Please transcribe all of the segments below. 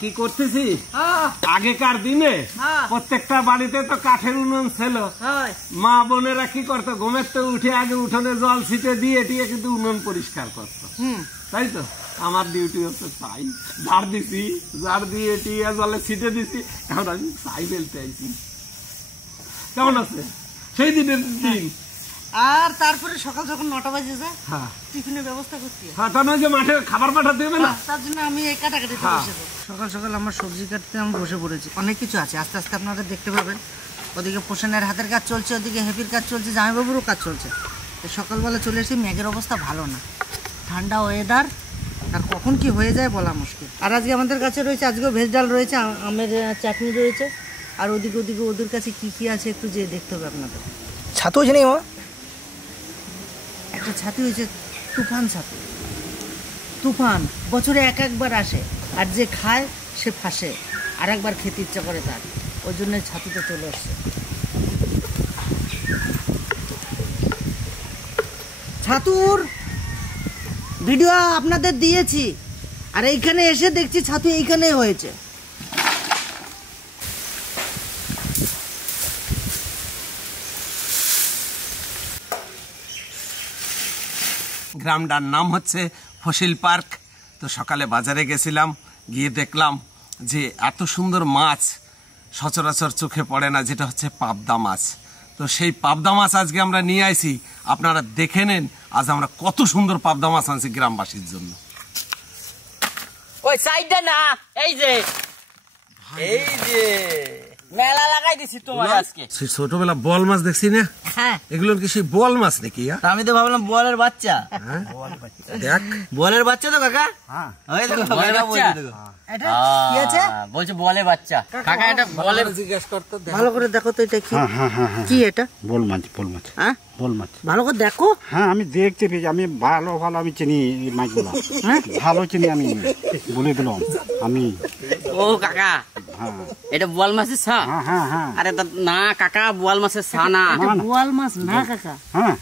কি করতেছি আগেকার দিনে প্রত্যেকটা বাড়িতে তো কাঠের উনুন ছিল। মা বোনেরা কি করতো, ঘুমের তো উঠে আগে উঠোনে জল ছিটে দিয়ে টিয়ে কিন্তু উনুন পরিষ্কার করতো, তাই তো? আমার ডিউটি হচ্ছে তাই, ঝাড় দিছি, ঝাড় দিয়ে টিয়া জলে ছিটে দিছি, এখন আমি ছাই ফেলতে আইছি। কেমন আছে সেই দিনের দিন? আর তারপরে সকাল যখন 9টা বাজে যায় টিফিনের ব্যবস্থা করছি। হ্যাঁ, তার মানে যে মাঠে খাবার পাঠাতে হবে না, তার জন্য আমি এই কাটাকাটিতে বসে যাই। সকাল সকাল আমার সবজি কাটতে আমি বসে পড়েছি। অনেক কিছু আছে, আস্তে আস্তে আপনারা দেখতে পাবেন। ওদিকে পোষণের হাতের কাজ চলছে, ওদিকে হেপির কাজ চলছে, জামাইবাবুরও কাজ চলছে। সকালবেলা চলে এসেছি, মেঘের অবস্থা ভালো না, ঠান্ডা ওয়েদার, আর কখন কি হয়ে যায় বলা মুশকিল। আর আজকে আমাদের কাছে রয়েছে, আজকেও ভেজ ডাল রয়েছে, আমের চাটনি রয়েছে, আর ওদিকে ওদের কাছে কি কি আছে একটু যেয়ে দেখতে হবে আপনাদের। ছাতু আছে নেই? একটা ছাতু হয়েছে, তুফান ছাতু। তুফান বছরে একবার আসে, আর যে খায় সে ফাঁসে, আর একবার খেতে ইচ্ছা করে তার, ওই জন্য ছাতুতে চলে আসছে। ছাতুর ভিডিও আপনাদের দিয়েছি, আর এইখানে এসে দেখছি ছাতু এইখানে হয়েছে। গ্রামটার নাম হচ্ছে ফসিল পার্ক। তো সকালে বাজারে গেছিলাম, গিয়ে দেখলাম যে এত সুন্দর মাছ সচরাচর চোখে পড়ে না, যেটা হচ্ছে পাবদা মাছ। তো সেই পাবদা মাছ আজকে আমরা নিয়ে আইছি, আপনারা দেখে নেন আজ আমরা কত সুন্দর পাবদা মাছ আনছি গ্রামবাসীর জন্য। ওই সাইডটা না, এই যে মেলা লাগাই দিছি তোমার আজকে। সেই ছোটবেলা বল মাছ দেখছি না, এগুলো কি সেই বল মাছ নাকি? আমি তো ভাবলাম বলের বাচ্চা। দেখ বলের বাচ্চা তো কাকা, বলছে বলের বাচ্চা। কাকা এটা বলের, জিজ্ঞেস করতে ভালো করে দেখো তো এটা কি, কি এটা? বল মাছ, বল মাছ, বল মাছ। ভালো করে দেখো। হ্যাঁ, আমি দেখতে পেয়েছি, আমি ভালো আমি চিনি এই মাছগুলো, ভালো চিনি, আমি বলে দিলাম আমি। ও কাকা, এটা বোয়াল মাছের ছা? আরে না কাকা, বোয়াল মাছের ছা না, বোয়াল মাছ না কাকা,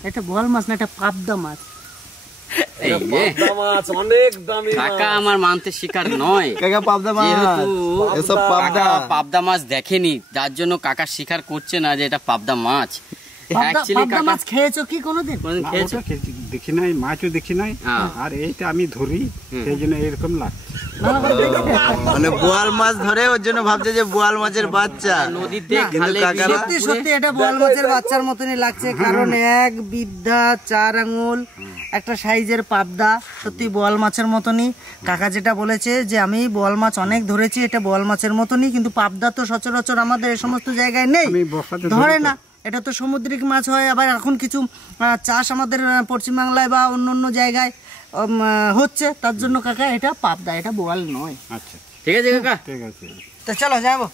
এটা বোয়াল মাছ না, এটা পাবদা মাছ। কাকা আমার মানতে শিকার নয়, পাবদা মাছ দেখেনি, যার জন্য কাকা স্বীকার করছে না যে এটা পাবদা মাছ। খেয়েছো কি কোনোদিন? দেখি নাই, মাছও দেখি নাই, আর এইটা আমি ধরি, সেই জন্য এরকম লাগছে। মানে বোয়াল মাছ ধরে, ওর জন্য ভাবছে যে বোয়াল মাছের বাচ্চা নদীতে। সত্যি সত্যি এটা বোয়াল মাছের বাচ্চার মতনই লাগছে, কারণ এক বিদ্ধা 4 আঙুল একটা সাইজের পাবদা, সত্যি বোয়াল মাছের মতনই। কাকা যেটা বলেছে যে আমি বোয়াল মাছ অনেক ধরেছি, এটা বোয়াল মাছের মতনই, কিন্তু পাবদা তো সচরাচর আমাদের এই সমস্ত জায়গায় নেই, ধরে না। এটা তো সামুদ্রিক মাছ হয়, আবার এখন কিছু চাষ আমাদের পশ্চিমবাংলায় বা অন্য অন্য জায়গায় হচ্ছে, তার জন্য কাকা এটা পাবদা, এটা বোয়াল নয়। আচ্ছা, ঠিক আছে কাকা, ঠিক আছে। তো চলো যাবো,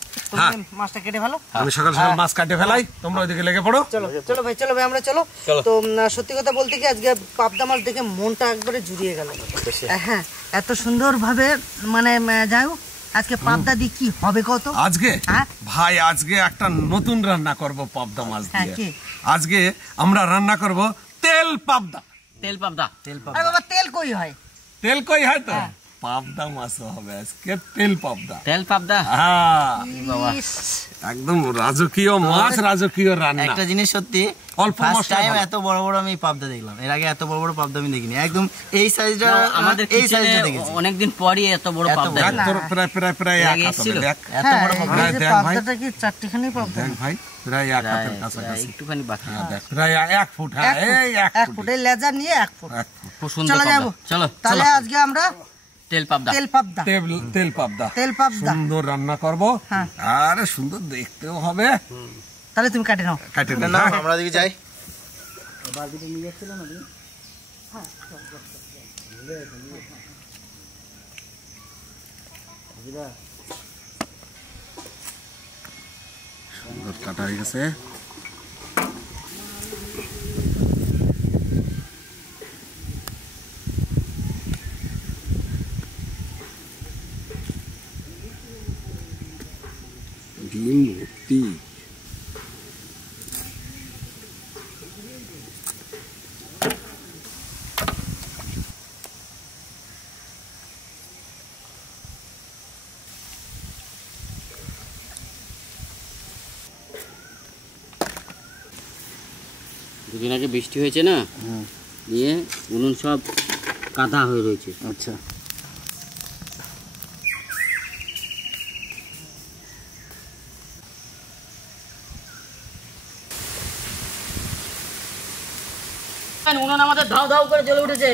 মাছটা কেটে ফেলো। আমি সকাল সকাল মাছ কাটে ফেলাই, তোমরা ওইদিকে লেগে পড়ো। চলো চলো ভাই, চলো ভাই, আমরা চলো। তো সত্যি কথা বলতে কি, আজকে পাবদা মাছ দেখে মনটা একবারে জুড়িয়ে গেল। হ্যাঁ, এত সুন্দর ভাবে, মানে যাই হোক, আজকে পাবদা দিয়ে কি হবে কত? আজকে ভাই, আজকে একটা নতুন রান্না করব পাবদা মাছ দিয়ে। আজকে আমরা রান্না করব তেল পাবদা। তেল পাবদা? আরে বাবা, তেল কই হয়? তেল কই হয় তো পাবদা মাছ হবে আজকে, তেল পাবদা। তেল পাবদা, বাবা একদম রাজকীয় মাছ, রাজকীয় রান্না। একটা জিনিস সত্যি, অল্প টাইম এত বড় বড় আমি পাবদা দেখলাম, এর আগে এত বড় বড় পাবদা আমি দেখিনি। একদম এই সাইজটা আমাদের এই সাইজটা দেখেছি অনেকদিন পরই, এত বড় পাবদা প্রায় প্রায় এক হাত হবে। দেখ এত বড় পাবদাটা কি চারটিখানি পাবদা? দেখ ভাই, প্রায় এক হাতের কাছাকাছি, একটুখানি বাকি। দেখ প্রায় 1 ফুট। হ্যাঁ, এই 1 ফুট, এই লেজা নিয়ে 1 ফুট। খুব সুন্দর। চলো যাবো, চলো তাহলে আজকে আমরা তেল পাবদা, তেল পাবদা, তেল পাবদা, তেল পাবদা সুন্দর রান্না করব, আরে সুন্দর দেখতেও হবে। তাহলে তুমি কাটে নাও, কাটে নাও, আমরা দিকে যাই। বালতিটা নিয়ে যাচ্ছিল না? সুন্দর কাটা হয়ে গেছে। ডিম ভর্তি। দুদিন আগে বৃষ্টি হয়েছে না, দিয়ে উনুন সব কাদা হয়ে রয়েছে। আচ্ছা, উনুন আমাদের ধাও ধাও করে জ্বলে উঠেছে।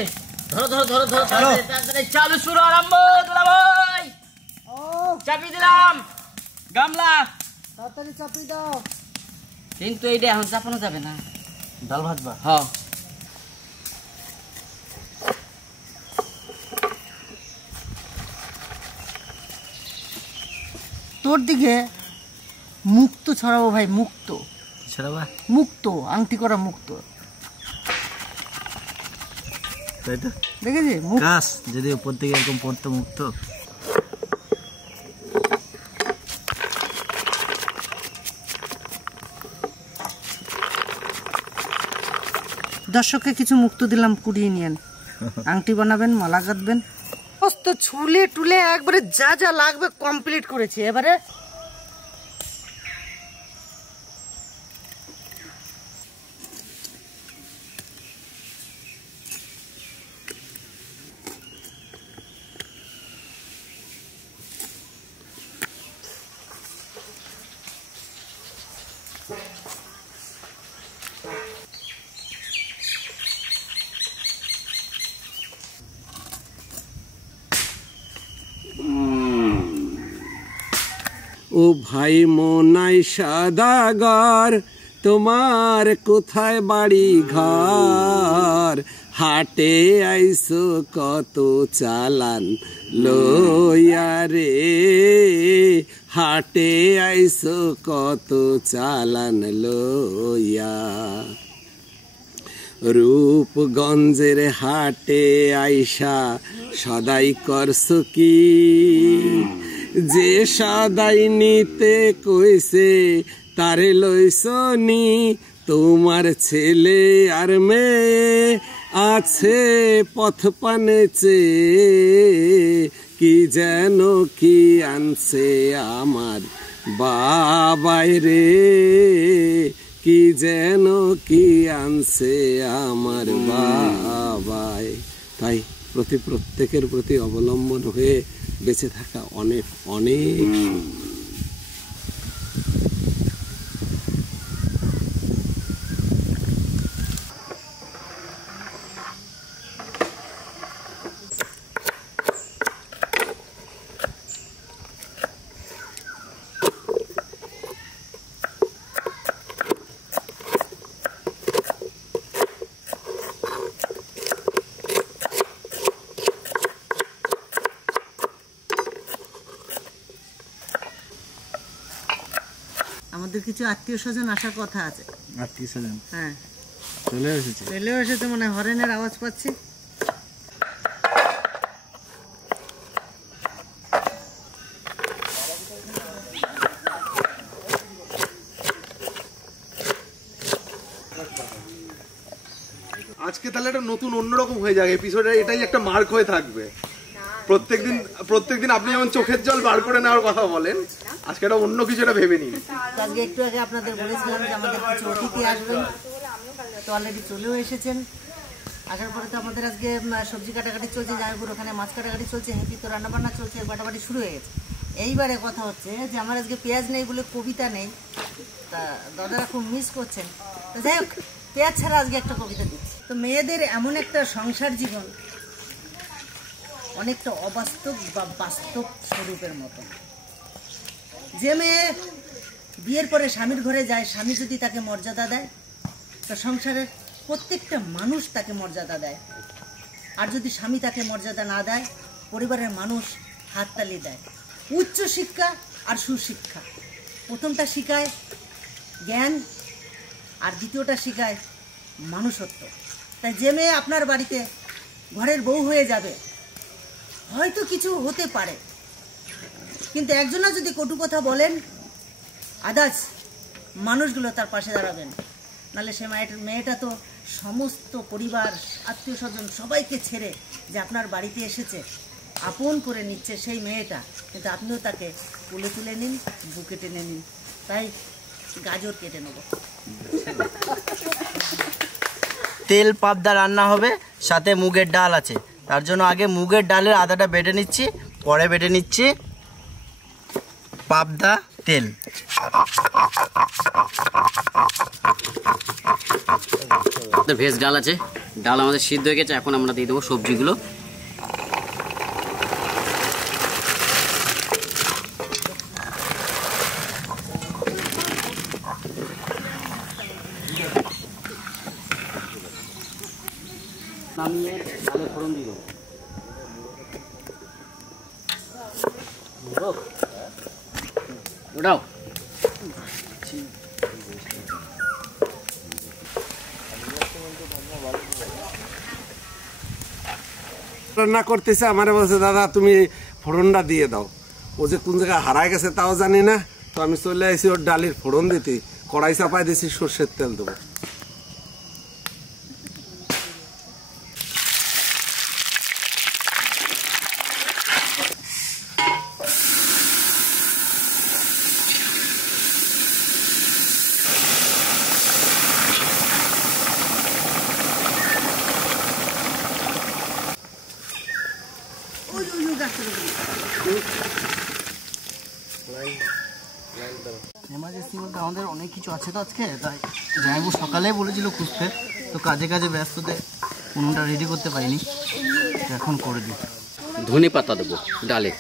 ধরো ধরো ধরো ধরো, চালু শুরু আরম্ভ। তোলা ভাই চাপিয়ে দিলাম গামলা, তাড়াতাড়ি চাপিয়ে দাও। কিন্তু এইটা এখন চাপানো যাবে না। ডাল ভাজবা? হ্যাঁ। তোর দিকে মুক্ত ছড়াবো ভাই, মুক্ত ছড়াবা, মুক্ত আংটি করা মুক্ত, তাই তো দেখেছি? কাশ যদি উপর থেকে এরকম পড়তো মুক্ত। দর্শককে কিছু মুক্ত দিলাম, কুড়িয়ে নিয়েন, আংটি বানাবেন, মালা গাঁথবেন। সমস্ত ছুলে টুলে একবারে যা যা লাগবে কমপ্লিট করেছি। এবারে ও ভাই মোনাই সদাগর, তোমার কোথায় বাড়ি ঘর? হাটে আইসো কত চালান লইয়া রে, হাটে আইসো কত চালান লইয়া। রূপগঞ্জের হাটে আইসা সদাই করছো কি? যে সদাই নিতে কইছে তারে লইছনি, তোমার ছেলে আর মেয়ে আছে পথ পানে চেয়ে। কি যেন কি আনছে আমার বাবাই রে, কি যেন কি আনছে আমার বাবাই। তাই প্রত্যেকের প্রতি অবলম্বন হয়ে বেঁচে থাকা অনেক অনেক। আমাদের কিছু আত্মীয় স্বজন আসার কথা আছে। আত্মীয় স্বজন? হ্যাঁ, চলেও এসেছে মনে হয়, হরেনের আওয়াজ পাচ্ছি। আজকে তাহলে একটা নতুন অন্যরকম হয়ে যাবে এপিসোডে, এটাই একটা মার্ক হয়ে থাকবে। প্রত্যেকদিন আপনি যেমন চোখের জল বার করে নেওয়ার কথা বলেন, আজকে এটা অন্য কিছু একটা ভেবে নিন। আজকে একটু আগে আপনাদের বলেছিলাম যে আমাদের কিছু অতিথি আসবেন, তো অলরেডি চলেও এসেছেন। আসার পরে তো আমাদের আজকে সবজি কাটাকাটি চলছে, জামাইপুর ওখানে মাছ কাটাকাটি চলছে, হেঁপি তো রান্নাবান্না চলছে, বাটাবাটি শুরু হয়ে গেছে। এইবারে কথা হচ্ছে যে আমার আজকে পেঁয়াজ নেই বলে কবিতা নেই, তা দাদারা খুব মিস করছেন। তো যাই হোক, পেঁয়াজ ছাড়া আজকে একটা কবিতা দিচ্ছি। তো মেয়েদের এমন একটা সংসার জীবন অনেকটা অবাস্তব বা বাস্তব স্বরূপের মতো। যে মেয়ে বিয়ের পরে স্বামীর ঘরে যায়, স্বামী যদি তাকে মর্যাদা দেয়, তো সংসারের প্রত্যেকটা মানুষ তাকে মর্যাদা দেয়। আর যদি স্বামী তাকে মর্যাদা না দেয়, পরিবারের মানুষ হাততালি দেয়। উচ্চ শিক্ষা আর সুশিক্ষা, প্রথমটা শিখায় জ্ঞান আর দ্বিতীয়টা শিখায় মানুষত্ব। তাই যে মেয়ে আপনার বাড়িতে ঘরের বউ হয়ে যাবে, হয়তো কিছু হতে পারে, কিন্তু একজনা যদি কটু কথা বলেন, আদার্স মানুষগুলো তার পাশে দাঁড়াবেন। নাহলে সে মেয়েটা তো সমস্ত পরিবার, আত্মীয় স্বজন সবাইকে ছেড়ে যে আপনার বাড়িতে এসেছে, আপন করে নিচ্ছে সেই মেয়েটা, কিন্তু আপনিও তাকে কোলে তুলে নিন, বুকে টেনে নিন। তাই গাজর কেটে নেব। তেল পাবদা রান্না হবে, সাথে মুগের ডাল আছে। তার জন্য আগে মুগের ডালের আদাটা বেটে নিচ্ছি, পরে বেটে নিচ্ছি পাবদা তেল। ভেজ ডাল আছে, ডাল আমাদের সিদ্ধ হয়ে গেছে। এখন আমরা দিয়ে দেবো সবজিগুলো। নামিয়ে ডালে ফোড়ন দিয়ে দেবো। ওটাও রান্না করতেছে, আমারে বলছে দাদা তুমি ফোড়নটা দিয়ে দাও। ও যে কোন জায়গায় হারায় গেছে তাও জানি না। তো আমি চলে আসি ওর ডালের ফোড়ন দিতে, কড়াই চাপাই দিয়েছি, সর্ষের তেল দেবো। এমার্জেন্সি বলতে আমাদের অনেক কিছু আছে তো আজকে, তাই জামাইবাবু সকালে বলেছিল খুঁজতে, তো কাজে কাজে ব্যস্ততে উনুনটা রেডি করতে পারিনি, এখন করে দিই। ধনে পাতা দেবো ডালে।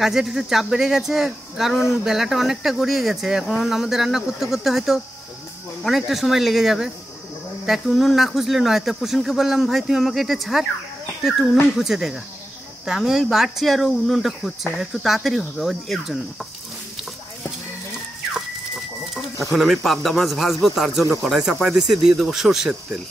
কাজের একটু চাপ বেড়ে গেছে, কারণ বেলাটা অনেকটা গড়িয়ে গেছে। এখন আমাদের রান্না করতে করতে হয়তো অনেকটা সময় লেগে যাবে। তা একটু উনুন না খুঁজলে নয়। তা প্রসূনকে বললাম ভাই তুই আমাকে এটা ছাড়, তুই একটু উনুন খুঁজে দেখা। তা আমি এই বাড়ছি আর ও উনুনটা খুঁজছে, একটু তাড়াতাড়ি হবে এর জন্য। এখন আমি পাবদা মাছ ভাজবো, তার জন্য কড়াই চাপাই দিছি, দিয়ে দেবো সর্ষের তেল।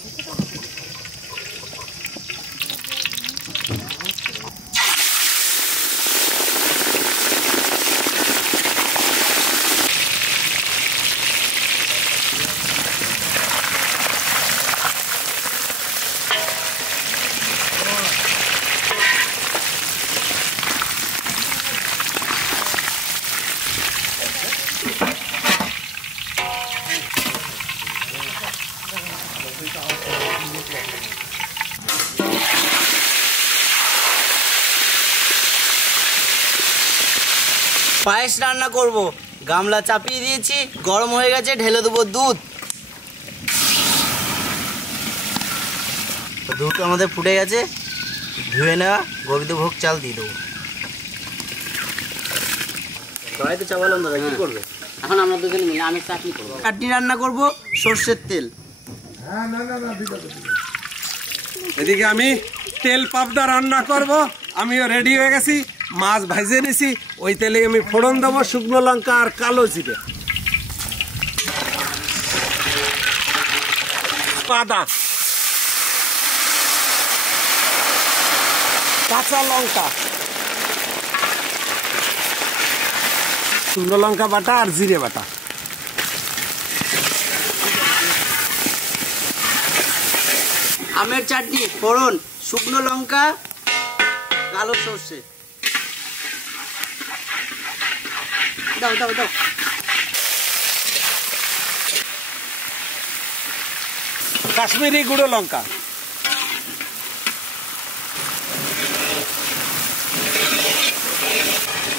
পায়েস রান্না করব, গামলা চাপিয়ে দিয়েছি, গরম হয়ে গেছে, ঢেলে দেবো দুধ। দুধ আমাদের ফুটে গেছে, ধুয়ে নেওয়া গোবিন্দভোগ চাল দিয়ে দেবো। কড়াইতে চাপালাম দাদা, কি করবে? এখন আমরা দুজনে মিলে আমি চাটনি করবো। চাটনি রান্না করব, সর্ষের তেল। এদিকে আমি তেল পাবদা রান্না করব, আমিও রেডি হয়ে গেছি। মাছ ভাজে নিছি, ওই তেলে আমি ফোড়ন দেবো, শুকনো লঙ্কা আর কালো জিরে, আদা, কাঁচা লঙ্কা, শুকনো লঙ্কা বাটা আর জিরে বাটা। আমের চাটনি, ফোড়ন, শুকনো লঙ্কা, কালো সর্ষে। দাও দাও দাও। কাশ্মীরি গুঁড়ো লঙ্কা,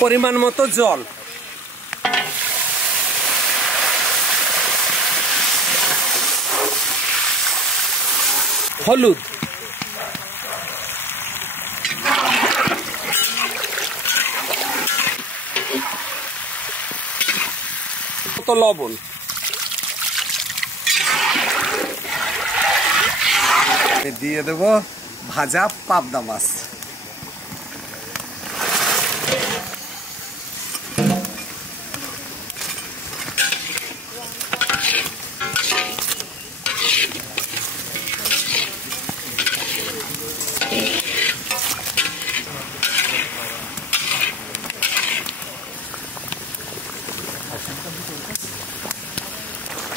পরিমাণ মতো জল, হলুদ, লবণ, দিয়ে দেব ভাজা পাবদা মাছ।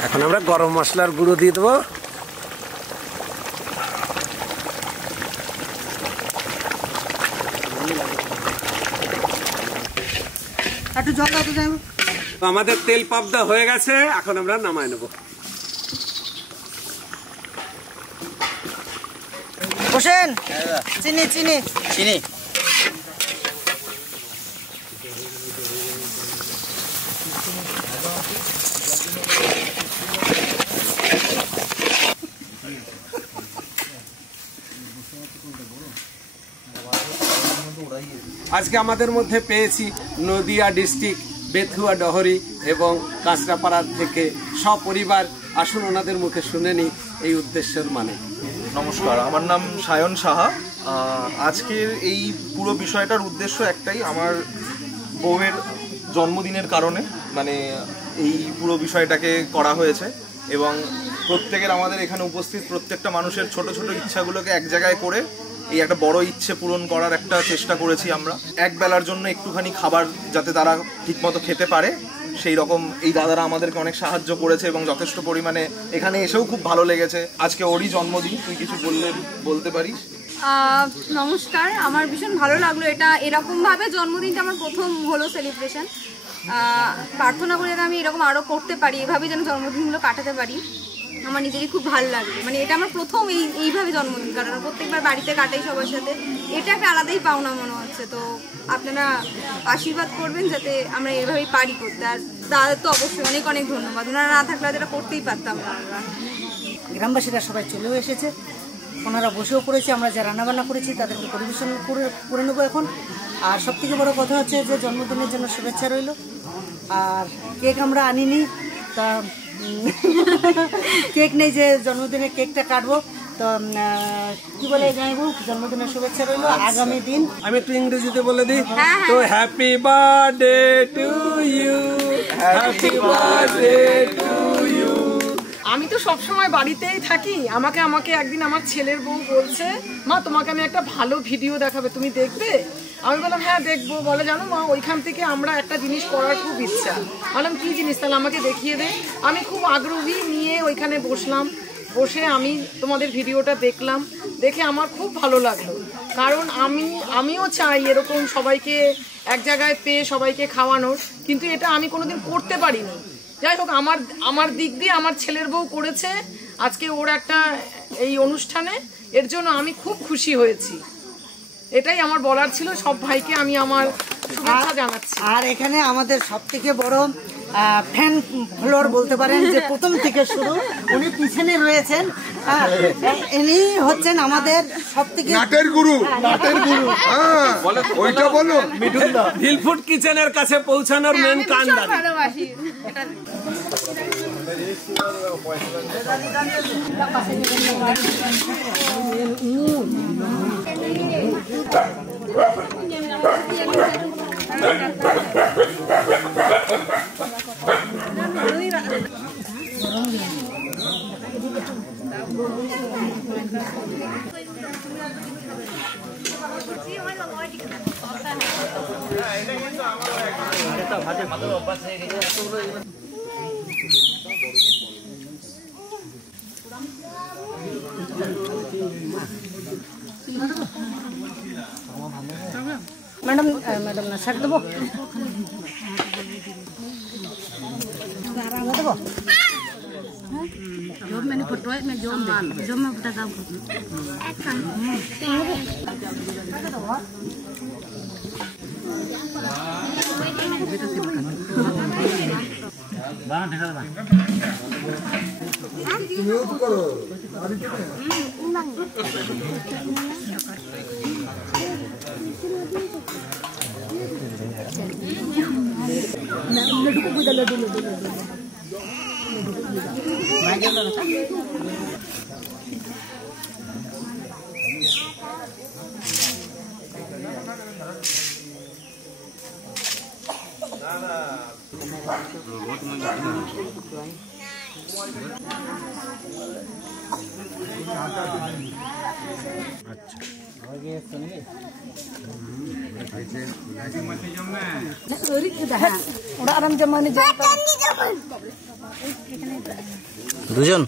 এখন আমরা গরম মশলার গুঁড়ো দিয়ে দেবো। একটু জল দাও তো যাই। আমাদের তেল পাবদা হয়ে গেছে, এখন আমরা নামায় নেব। বসেন। চিনি চিনি চিনি আজকে আমাদের মধ্যে পেয়েছি নদিয়া ডিস্ট্রিক্ট বেথুয়া ডহরি এবং কাঁচরাপাড়ার থেকে সপরিবার। আসুন ওনাদের মুখে শুনে নি এই উদ্দেশ্যের মানে। নমস্কার, আমার নাম সায়ন সাহা। আজকের এই পুরো বিষয়টার উদ্দেশ্য একটাই, আমার বউয়ের জন্মদিনের কারণে মানে এই পুরো বিষয়টাকে করা হয়েছে এবং প্রত্যেকের আমাদের এখানে উপস্থিত প্রত্যেকটা মানুষের ছোট ছোট ইচ্ছাগুলোকে এক জায়গায় করে এই একটা বড় ইচ্ছে পূরণ করার একটা চেষ্টা করেছি আমরা। এক বেলার জন্য একটুখানি খাবার যাতে তারা ঠিকমতো খেতে পারে সেই রকম এই দাদারা আমাদেরকে অনেক সাহায্য করেছে এবং যথেষ্ট পরিমাণে এখানে এসেও খুব ভালো লেগেছে। আজকে ওরই জন্মদিন, তুই কিছু বলতে পারিস? নমস্কার, আমার ভীষণ ভালো লাগলো। এটা এরকমভাবে জন্মদিনটা আমার প্রথম হলো সেলিব্রেশন। প্রার্থনা করি যেন আমি এরকম আরও করতে পারি, এভাবে যেন জন্মদিনগুলো কাটাতে পারি। আমার নিজেরই খুব ভালো লাগবে, মানে এটা আমার প্রথম এইভাবে জন্মদিন কাটানো। প্রত্যেকবার বাড়িতে কাটাই সবার সাথে, এটা একটা আলাদাই পাওনা মনে হচ্ছে। তো আপনারা আশীর্বাদ করবেন যাতে আমরা এভাবেই পারি করতে। আর তাদের তো অবশ্যই অনেক অনেক ধন্যবাদ, ওনারা না থাকলে যেটা করতেই পারতাম না। গ্রামবাসীরা সবাই চলেও এসেছে, ওনারা বসেও পড়েছে। আমরা যা রান্নাবান্না করেছি তাদেরকে পরিবেশন করে নেবো এখন। আর সব থেকে বড়ো কথা হচ্ছে যে জন্মদিনের জন্য শুভেচ্ছা রইল। আর কেক আমরা আনিনি, তা কেক নেই যে জন্মদিনের কেকটা কাটবো। তো কি বলে জানাবো, জন্মদিনের শুভেচ্ছা রইল আগামী দিন। আমি একটু ইংরেজিতে বলে দিই। তো happy birthday to you, happy birthday to you. আমি তো সবসময় বাড়িতেই থাকি। আমাকে একদিন আমার ছেলের বউ বলছে, মা তোমাকে আমি একটা ভালো ভিডিও দেখাবে, তুমি দেখবে? আমি বললাম হ্যাঁ দেখবো। বলে জানো মা, ওইখান থেকে আমরা একটা জিনিস করার খুব ইচ্ছা। বললাম কি জিনিস? তাহলে আমাকে দেখিয়ে দে। আমি খুব আগ্রহী নিয়ে ওইখানে বসলাম। বসে আমি তোমাদের ভিডিওটা দেখলাম, দেখে আমার খুব ভালো লাগলো। কারণ আমিও চাই এরকম সবাইকে এক জায়গায় পেয়ে সবাইকে খাওয়ানোর, কিন্তু এটা আমি কোনোদিন করতে পারিনি। যাই হোক, আমার দিক দিয়ে আমার ছেলের বউ করেছে আজকে ওর একটা এই অনুষ্ঠানে, এর জন্য আমি খুব খুশি হয়েছি। এটাই আমার বলার ছিল। সব ভাইকে আমি আমার শুভেচ্ছা জানাচ্ছি। আর এখানে আমাদের সব থেকে বড় ফ্যান ফলোয়ার বলতে পারেন, যে প্রথম থেকে শুরু, উনি পিছনে রয়েছেন। ইনি হচ্ছেন আমাদের সব থেকে নাটের গুরু। ওইটা বলো, ভিলফুড কিচেনের কাছে পৌঁছানোর মেন কান্ডারি। ভালোবাসি ম্যাডাম না শাক দেবো, দেবো। जो मैंने फोटो है मैं जो मैं बता दूँ দুজন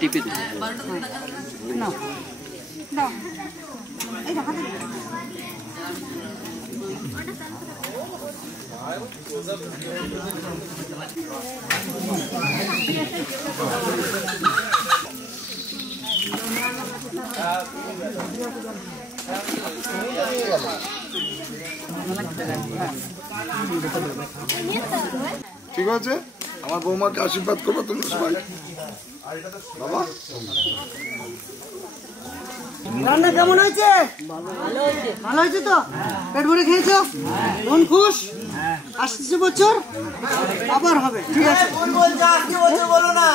টিপে ঠিক আছে, আমার বৌমাকে আশীর্বাদ করবো তুমি সবাই। বাবা রান্না কেমন হয়েছে? ভালো হয়েছে তো? পেট ভরে খেয়েছো? মন খুশ? আসছে বছর আবার হবে, ঠিক আছে? আজকে বছর বলো না,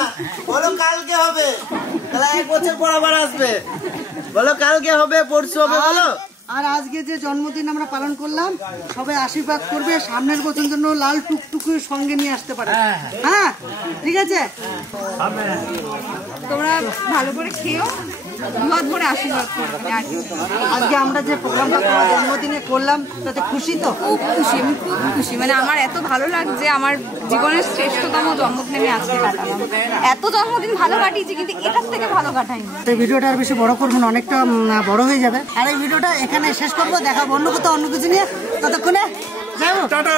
বলো কালকে হবে, তাহলে 1 বছর পর আবার আসবে। বলো কালকে হবে, পরশু হবে, বলো। আর আজকে যে জন্মদিন আমরা পালন করলাম, সবাই আশীর্বাদ করবে সামনের বছর জন্য লাল টুকটুকুর সঙ্গে নিয়ে আসতে পারে। হ্যাঁ, ঠিক আছে? তোমরা ভালো করে খেও, দুহাত ভরে আশীর্বাদ করবে। আজকে আমরা যে প্রোগ্রামটা তোমার জন্মদিনে করলাম তাতে খুশি তো? খুব খুশি, আমি খুব খুশি। মানে আমার এত ভালো লাগছে, আমার জীবনের শ্রেষ্ঠতম জন্মদিন আমি আজকে কাটালাম। এত জন্মদিন ভালো কাটিয়েছি, কিন্তু এটার থেকে ভালো কাটাইনি। এই ভিডিওটা আর বেশি বড় করবো না, অনেকটা বড় হয়ে যাবে। আর এই ভিডিওটা এখানে শেষ করবো, দেখাবো অন্য কোথাও অন্য কিছু নিয়ে। ততক্ষণে যাবো, টাটা।